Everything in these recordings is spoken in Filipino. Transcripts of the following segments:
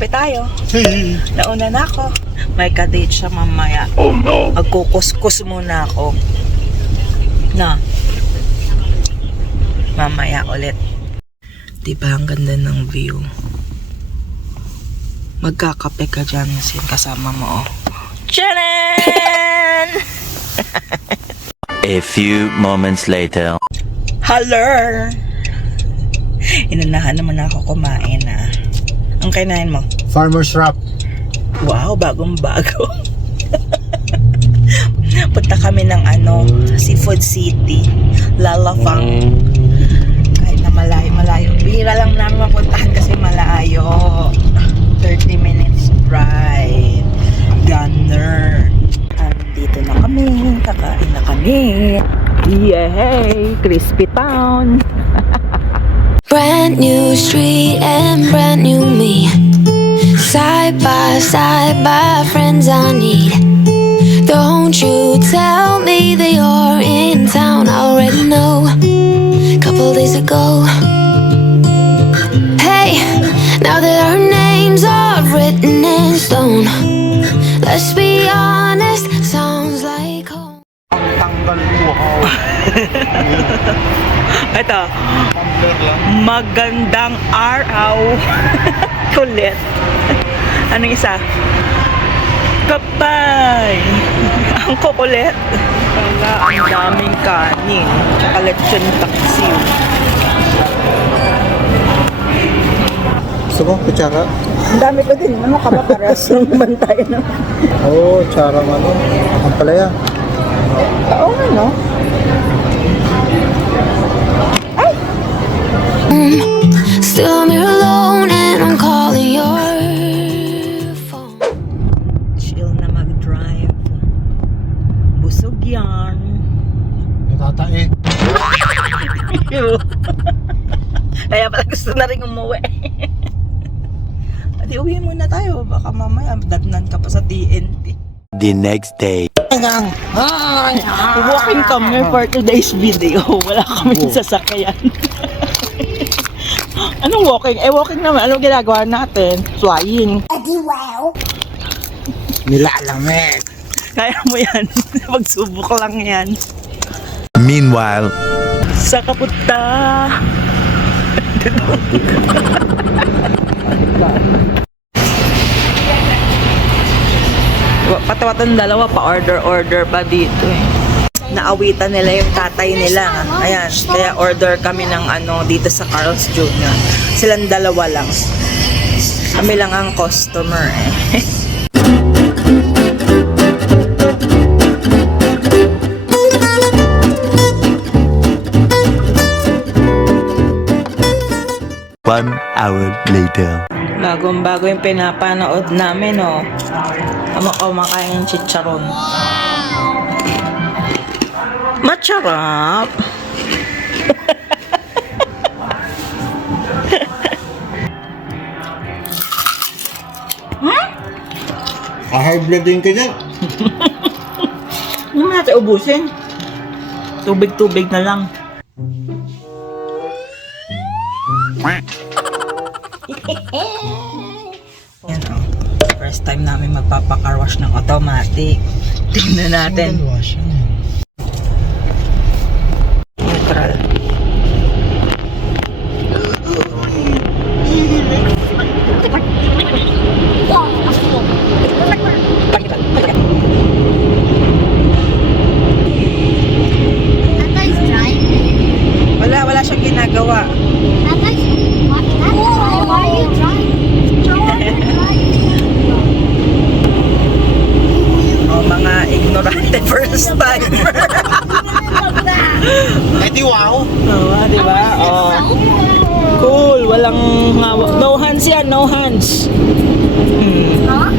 Kape tayo. Nauna na ako. May ka-date siya mamaya. Oh no! Magkukuskus muna ako. Na. Mamaya ulit. Diba ang ganda ng view? Magkakape ka dyan kasama mo. Oh. Tcharan! A few moments later. Hello! Inunahan naman ako kumain ah. Ang kainain mo? Farmer's wrap. Wow, bagong-bago. Punta kami ng Seafood City. Lalafang. Kahit na malayo-malayo. Bihira lang namin mapuntahan kasi malayo. 30 minutes drive. Gunner. Andito na kami. Kakain na kami. Yay! Crispy Town. Brand new street and brand new me. Side by friends I need. Don't you tell me that you're in town. I already know. Couple days ago. Hey, now that our names are written in stone. Let's be honest, sounds like home. Tanggal buhaw. Ito, magandang araw. Kulit. Anong isa? Kapay. Ang kukulit. Wala, ang daming kanin. Tsaka lechon taksiw. Gusto mo, kutsara? Ang dami pa din. Ano ka ba? Paras ng bantay na. Oo, tsara ang palaya. Oo nga, no? Still I'm here alone and I'm calling your phone. Chill na mag-drive. Busog yan. Natatae. Kaya pala gusto na rin umuwi. Adi, uwi muna tayo. Baka mamaya dagnan ka pa sa TNT. The next day. Walking kami for today's video. Wala kami sasakyan. Anong walking? Walking naman. Anong ginagawa natin? Flying. Adi wow. Nilalamig. Kaya mo yan. Magsubok lang yan. Meanwhile, Sa kapunta. Patawatan dalawa pa order pa dito eh. Naawitan nila yung tatay nila. Ayan, kaya order kami ng dito sa Carl's Jr. Silang dalawa lang. Kami lang ang customer eh. one hour later. Bagong-bago yung pinapanood namin, oh. Kumakain chicharon. Macharap. High blood din ka dyan. Hindi mo natin ubusin. Tubig-tubig na lang. Yan o. First time namin magpapacar wash ng automatic. Tingnan natin. Single wash. Ano yan? Neutral. Tata's driving. Wala siyang ginagawa. Tata's what? Why are you driving? O, mga ignorante first timer. Edi wow. Oo, di ba? Oh. Cool, walang hawak. No hands yan, no hands. Huh?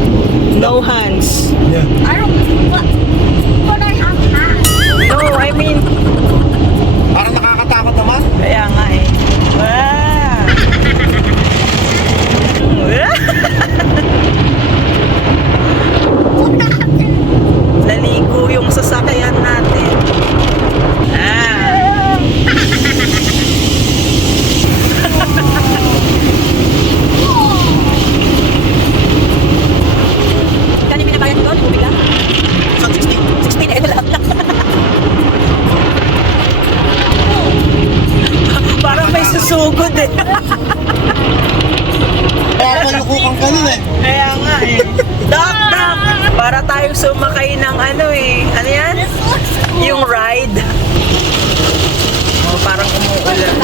No hands. Yeah. I don't. What? But I have hands. No, I mean, Parang nakakatakot naman. kaya nga eh. Wow. Naligo yung sasakyan natin. Ah. sugod eh. Kaya malukukan ka nun eh. Kaya nga eh. Doc, para tayong sumakay ng ano eh. Ano yan? Yung ride. Oh, parang umuulan.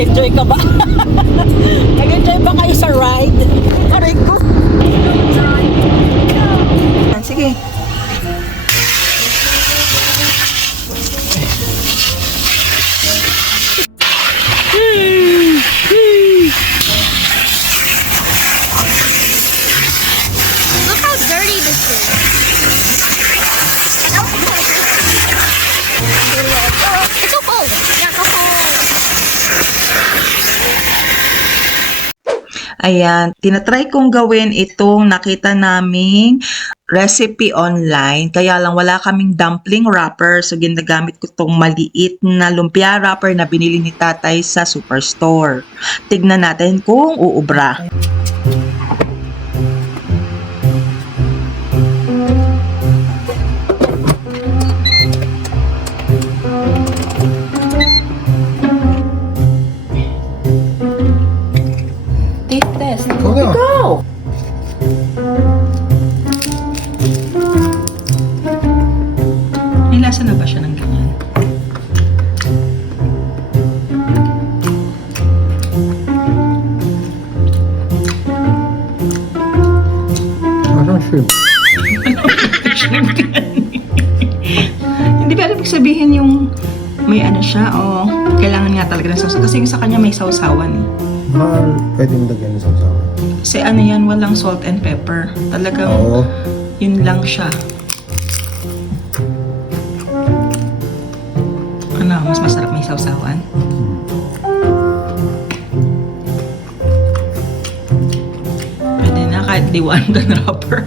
Enjoy ka ba? Nag-enjoy ba kayo sa ride? Aray ko. Sige. Look how dirty this is. It's so cold. Yeah, go cold. Ayan, tinatry kong gawin itong nakita naming recipe online. Kaya lang wala kaming dumpling wrapper. So ginagamit ko itong maliit na lumpia wrapper na binili ni tatay sa superstore. Tignan natin kung uubra. Ikaw na. Go! May lasa na ba siya ng ganyan? Parang shrimp. Hindi ba ibig sabihin yung may ano siya o kailangan nga talaga ng sausaw? Kasi sa kanya may sausawan eh. Mahal, pwedeng lagyan ng sausawan. Kasi ano yan, walang salt and pepper. Talagang Oo. yun lang siya. Ano, mas masarap may sausawan? Pwede na kahit diwan doon wrapper.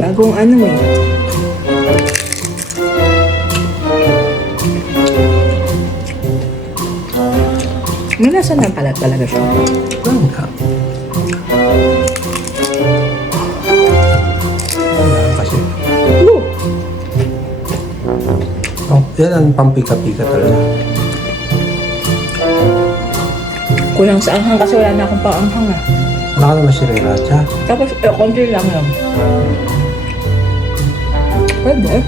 Bagong ano eh. May nasa ng palat talaga siya. Wala. Wala kasi. Oh, yan ang pampika-pika talaga. Kulang sa anghang kasi wala na akong pang-anghang ah. Wala ka naman siriracha. Tapos, konti lang yun. Pwede.